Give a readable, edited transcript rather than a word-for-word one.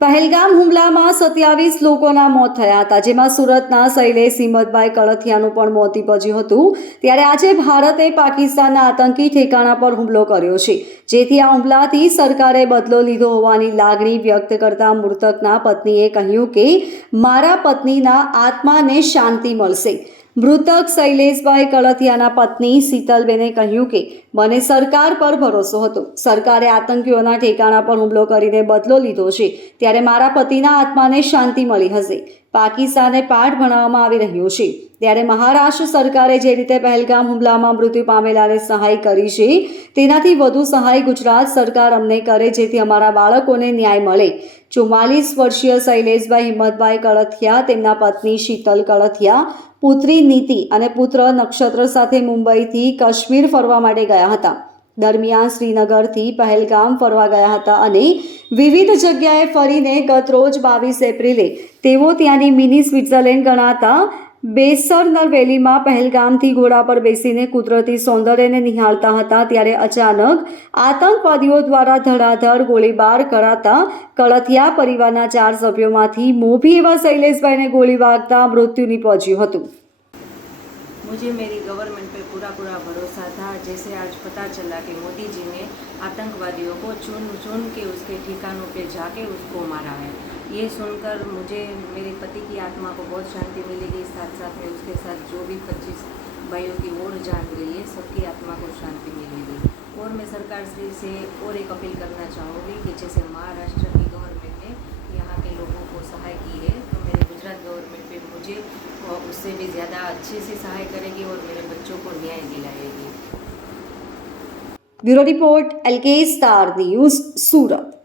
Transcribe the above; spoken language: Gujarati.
પહેલગામ હુમલામાં 27 લોકોના મોત થયા હતા, જેમાં સુરતના શૈલેષ હિંમતભાઈ કળથિયાનું પણ મોત નીપજ્યું હતું। ત્યારે આજે ભારતે પાકિસ્તાનના આતંકી ઠેકાણા પર હુમલો કર્યો છે, જેથી આ હુમલાથી સરકારે બદલો લીધો હોવાની લાગણી વ્યક્ત કરતા મૃતકના પત્નીએ કહ્યું કે મારા પત્નીના આત્માને શાંતિ મળશે। મૃતક શૈલેષભાઈ કળથિયાના પત્ની શીતલબેને કહ્યું કે મને સરકાર પર ભરોસો હતો। સરકારે આતંકીઓના ઠેકાણા પર હુમલો કરીને બદલો લીધો છે, ત્યારે મારા પતિના આત્માને શાંતિ મળી હશે। પાકિસ્તાને પાઠ ભણાવવામાં આવી રહ્યો છે, ત્યારે મહારાષ્ટ્ર સરકારે જે રીતે પહેલગામ હુમલામાં મૃત્યુ પામેલાને સહાય કરી છે, તેનાથી વધુ સહાય ગુજરાત સરકાર અમને કરે, જેથી અમારા બાળકોને ન્યાય મળે। 44 વર્ષીય શૈલેષભાઈ હિંમતભાઈ કળથિયા તેમના પત્ની શીતલ કળથિયા, પુત્રી નીતિ અને પુત્ર નક્ષત્ર સાથે મુંબઈથી કાશ્મીર ફરવા માટે ગયા હતા। દરમિયાન શ્રીનગરથી પહેલગામ ફરવા ગયા હતા અને વિવિધ જગ્યાએ ફરીને ગત રોજ 22 એપ્રિલે તેઓ ત્યાંની મિની સ્વિટ્ઝરલેન્ડ ગણાતા બેસરનર વેલીમાં પહેલગામથી ઘોડા પર બેસીને કુદરતી સૌંદર્યને નિહાળતા હતા, ત્યારે અચાનક આતંકવાદીઓ દ્વારા ધડાધડ ગોળીબાર કરાતા કળથિયા પરિવારના 4 સભ્યોમાંથી મોભી એવા શૈલેષભાઈને ગોળી વાગતા મૃત્યુ નિપજ્યું હતું। मुझे मेरी गवर्नमेंट पे पूरा भरोसा था। जैसे आज पता चला कि मोदी जी ने आतंकवादियों को चुन चुन के उसके ठिकानों पे जाके उसको मारा है, ये सुनकर मुझे मेरे पति की आत्मा को बहुत शांति मिलेगी। साथ साथ में उसके साथ जो भी 25 भाइयों की और जान गई है, सबकी आत्मा को शांति मिलेगी। और मैं सरकार श्री से और एक अपील करना चाहूँगी कि जैसे महाराष्ट्र की गवर्नमेंट ने यहाँ के लोगों को सहाय की है, तो मेरे गुजरात गवर्नमेंट पे मुझे उससे भी ज़्यादा अच्छे से सहाय करेगी और मेरे बच्चों को न्याय दिलाएगी। Bureau report LK star news, सूरत।